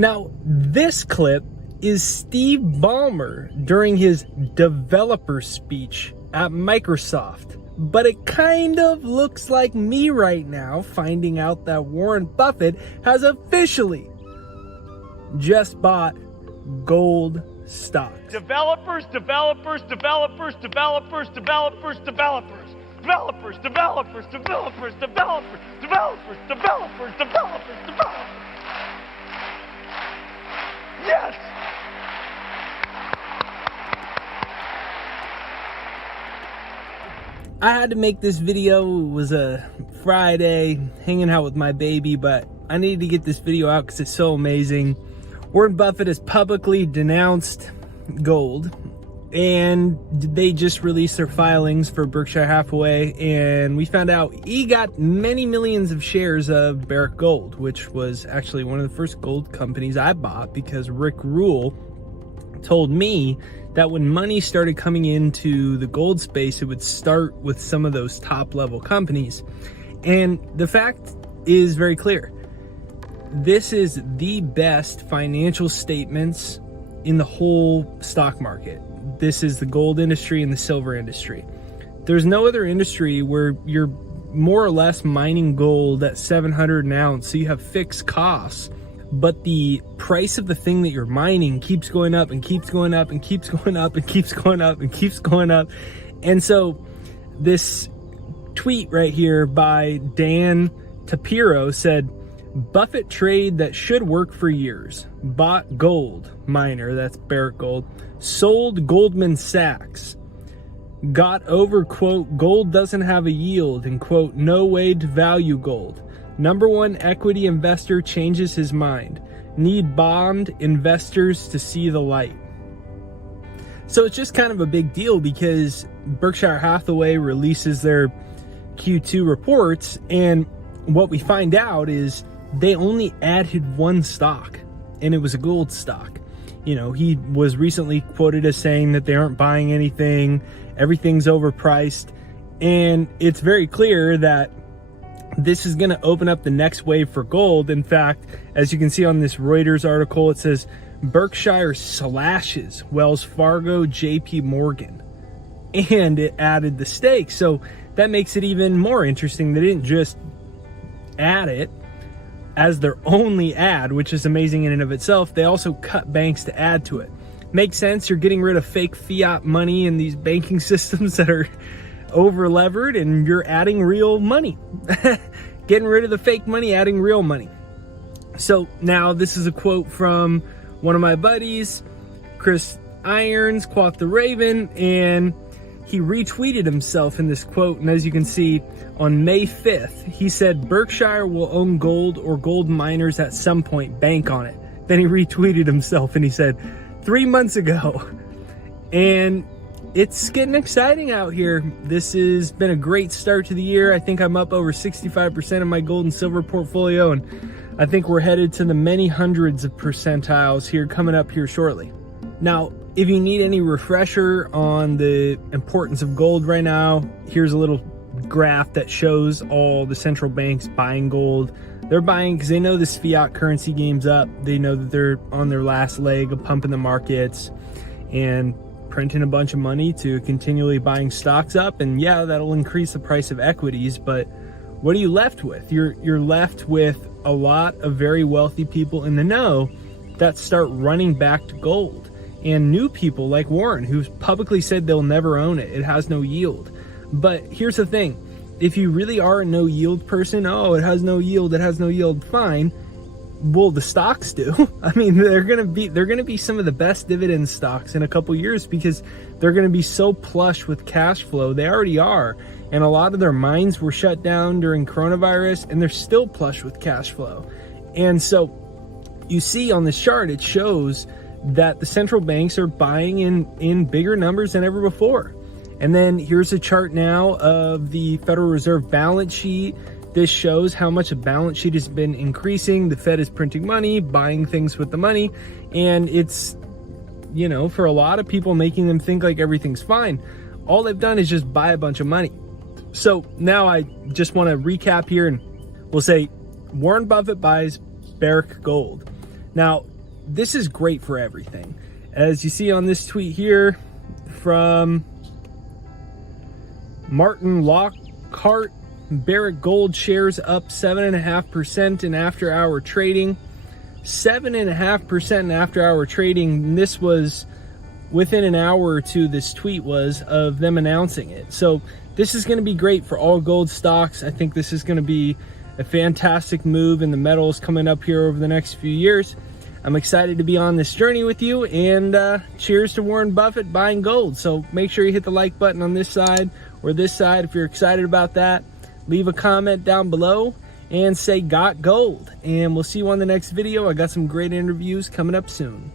Now, this clip is Steve Ballmer during his developer speech at Microsoft. But it kind of looks like me right now finding out that Warren Buffett has officially just bought gold stock. Developers, developers, developers, developers, developers, developers. Developers, developers, developers, developers, developers, developers, developers, developers. Yes! I had to make this video. It was a Friday, hanging out with my baby, but I needed to get this video out because it's so amazing. Warren Buffett has publicly denounced gold, and they just released their filings for Berkshire Hathaway, and we found out he got many millions of shares of Barrick Gold, which was actually one of the first gold companies I bought because Rick Rule told me that when money started coming into the gold space, it would start with some of those top level companies. And the fact is very clear. This is the best financial statements in the whole stock market. This is the gold industry and the silver industry. There's no other industry where you're more or less mining gold at 700 an ounce, so you have fixed costs, but the price of the thing that you're mining keeps going up and keeps going up and keeps going up and keeps going up and keeps going up. And so this tweet right here by Dan Tapiro said, Buffett trade that should work for years. Bought gold miner, that's Barrick Gold. Sold Goldman Sachs. Got over, quote, gold doesn't have a yield, and quote, no way to value gold. Number one equity investor changes his mind. Need bond investors to see the light. So it's just kind of a big deal because Berkshire Hathaway releases their Q2 reports, and what we find out is they only added one stock, and it was a gold stock. You know, he was recently quoted as saying that they aren't buying anything, everything's overpriced, and it's very clear that this is going to open up the next wave for gold. In fact, as you can see on this Reuters article, it says Berkshire slashes Wells Fargo, JP Morgan, and it added the stake. So that makes it even more interesting. They didn't just add it as their only ad, which is amazing in and of itself. They also cut banks to add to it. Makes sense. You're getting rid of fake fiat money in these banking systems that are over levered, and you're adding real money. Getting rid of the fake money, adding real money. So now this is a quote from one of my buddies, Chris Irons, Quoth the Raven, and he retweeted himself in this quote. And as you can see, on May 5th, he said, Berkshire will own gold or gold miners at some point, bank on it. Then he retweeted himself and he said, 3 months ago. And it's getting exciting out here. This has been a great start to the year. I think I'm up over 65% of my gold and silver portfolio, and I think we're headed to the many hundreds of percentiles here coming up here shortly. Now, if you need any refresher on the importance of gold right now, here's a little graph that shows all the central banks buying gold. They're buying because they know this fiat currency game's up. They know that they're on their last leg of pumping the markets and printing a bunch of money to continually buying stocks up. And yeah, that'll increase the price of equities, but what are you left with? You're left with a lot of very wealthy people in the know that start running back to gold, and new people like Warren, who's publicly said they'll never own it. It has no yield. But here's the thing. If you really are a no yield person, oh, it has no yield, it has no yield, fine. Well, the stocks do. I mean, they're gonna be some of the best dividend stocks in a couple years because they're gonna be so plush with cash flow. They already are, and a lot of their mines were shut down during coronavirus, and they're still plush with cash flow. And so, you see on this chart, it shows that the central banks are buying in bigger numbers than ever before. And then here's a chart now of the Federal Reserve balance sheet. This shows how much a balance sheet has been increasing. The Fed is printing money, buying things with the money, and it's, you know, for a lot of people, making them think like everything's fine. All they've done is just buy a bunch of money. So now I just want to recap here, and we'll say Warren Buffett buys Barrick Gold. Now, this is great for everything. As you see on this tweet here from Martin Lockhart, Barrick Gold shares up 7.5% in after-hour trading. 7.5% in after-hour trading. And this was within an hour or two, this tweet was, of them announcing it. So this is going to be great for all gold stocks. I think this is going to be a fantastic move in the metals coming up here over the next few years. I'm excited to be on this journey with you, and cheers to Warren Buffett buying gold. So make sure you hit the like button on this side or this side if you're excited about that. Leave a comment down below and say got gold, and we'll see you on the next video. I got some great interviews coming up soon.